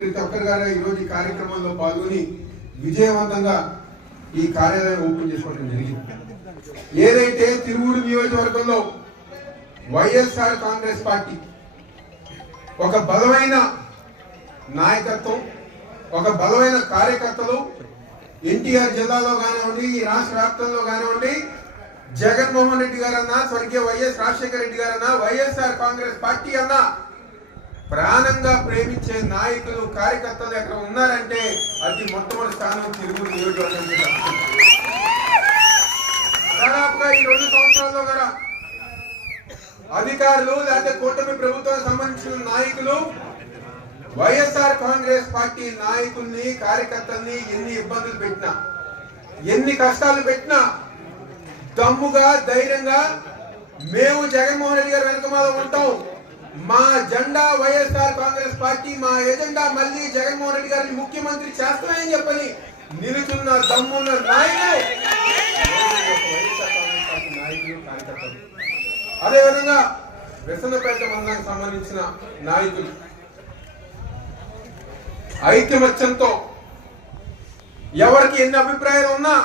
ప్రతి ఒక్కరు గారు ఈరోజు ఈ కార్యక్రమంలో పాల్గొని విజయవంతంగా ఈ కార్యాలయాన్ని ఓపెన్ చేసుకోవడం జరిగింది. ఏదైతే తిరువూరు నియోజకవర్గంలో వైఎస్ఆర్ కాంగ్రెస్ పార్టీ ఒక బలమైన నాయకత్వం, ఒక బలమైన కార్యకర్తలు ఎన్టీఆర్ జిల్లాలో కానివ్వండి, ఈ రాష్ట్ర వ్యాప్తంలో కానివ్వండి, జగన్మోహన్ రెడ్డి గారన్నా, స్వర్గీయ వైఎస్ రాజశేఖర రెడ్డి గారన్నా, వైఎస్ఆర్ కాంగ్రెస్ పార్టీ అన్నా ప్రాణంగా ప్రేమించే నాయకులు, కార్యకర్తలు ఎక్కడ ఉన్నారంటే అది మొట్టమొదటి స్థానం తిరువూరు నియోజకవర్గం. దాదాపుగా ఈ 2 సంవత్సరాల్లో కూడా అధికారులు లేకపోతే కూటమి ప్రభుత్వానికి సంబంధించిన నాయకులు వైఎస్ఆర్ కాంగ్రెస్ పార్టీ నాయకుల్ని, కార్యకర్తల్ని ఎన్ని ఇబ్బందులు పెట్టినా, ఎన్ని కష్టాలు పెట్టినా దమ్ముగా, ధైర్యంగా మేము జగన్మోహన్ రెడ్డి గారి వెనుకమాల ఉంటాం, మా జెండా వైఎస్ఆర్ కాంగ్రెస్ పార్టీ, మా ఎజెండా మళ్ళీ జగన్మోహన్ రెడ్డి గారిని ముఖ్యమంత్రి చేస్తామని చెప్పని నిలుచున్న దమ్మున్న నాయకులు వైఎస్ఆర్ కాంగ్రెస్ పార్టీ నాయకులు, కార్యకర్తలు. అదేవిధంగా విసన్నపేట మండలానికి సంబంధించిన నాయకులు ఐక్యమత్యంతో ఎవరికి ఎన్ని అభిప్రాయాలు ఉన్నా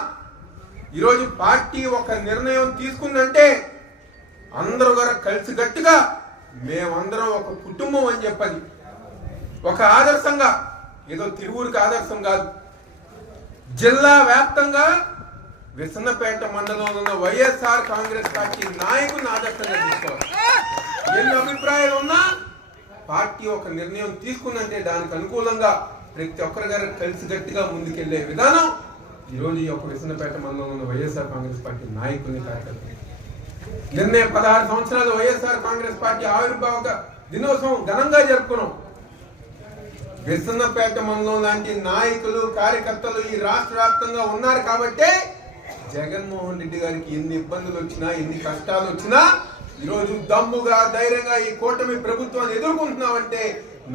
ఈరోజు పార్టీ ఒక నిర్ణయం తీసుకుందంటే అందరూ కూడా కలిసి గట్టిగా మేమందరం ఒక కుటుంబం అని చెప్పని ఒక ఆదర్శంగా, ఏదో తిరువూరుకి ఆదర్శం కాదు, జిల్లా వ్యాప్తంగా విసన్నపేట మండలంలో ఉన్న వైఎస్ఆర్ కాంగ్రెస్ పార్టీ నాయకులను ఆదర్శంగా తీసుకోవాలి. ఎన్ని అభిప్రాయాలు ఉన్నా పార్టీ ఒక నిర్ణయం తీసుకుందంటే దానికి అనుకూలంగా ప్రతి ఒక్కరి గారు కలిసి గట్టిగా ముందుకెళ్లే విధానం ఈరోజు ఈ యొక్క విసన్నపేట మండలంలో ఉన్న వైఎస్ఆర్ కాంగ్రెస్ పార్టీ నాయకుల్ని, కార్యకర్తలు. నిన్నే 16 సంవత్సరాలు వైఎస్ఆర్ కాంగ్రెస్ పార్టీ ఆవిర్భావ దినోత్సవం ఘనంగా జరుపుకున్నాం. విసన్నపేట మండలం లాంటి నాయకులు, కార్యకర్తలు ఈ రాష్ట్ర వ్యాప్తంగా ఉన్నారు కాబట్టే జగన్మోహన్ రెడ్డి గారికి ఎన్ని ఇబ్బందులు వచ్చినా, ఎన్ని కష్టాలు వచ్చినా ఈరోజు దమ్ముగా, ధైర్యంగా ఈ కూటమి ప్రభుత్వాన్ని ఎదుర్కొంటున్నామంటే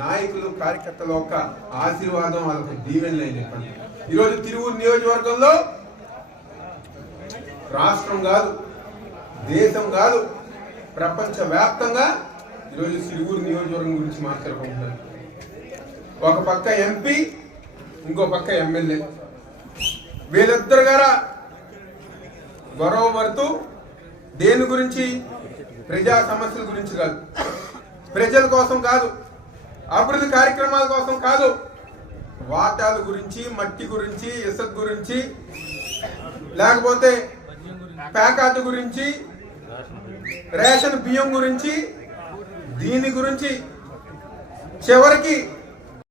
నాయకులు, కార్యకర్తల యొక్క ఆశీర్వాదం, వాళ్ళకి దీవెనలే చెప్పండి. ఈరోజు తిరువూరు నియోజకవర్గంలో రాష్ట్రం కాదు, దేశం కాదు, ప్రపంచ వ్యాప్తంగా ఈరోజు తిరువూరు నియోజకవర్గం గురించి మాట్లాడుకుంటున్నారు. ఒక పక్క ఎంపీ, ఇంకో పక్క ఎమ్మెల్యే, వీళ్ళిద్దరు గారా గొడవ పడుతూ దేని గురించి, ప్రజా సమస్యల గురించి కాదు, ప్రజల కోసం కాదు, అభివృద్ధి కార్యక్రమాల కోసం కాదు, వాటాల గురించి, మట్టి గురించి, ఇసుక గురించి, లేకపోతే ప్యాకెట్ గురించి, రేషన్ బియ్యం గురించి, దీని గురించి చివరికి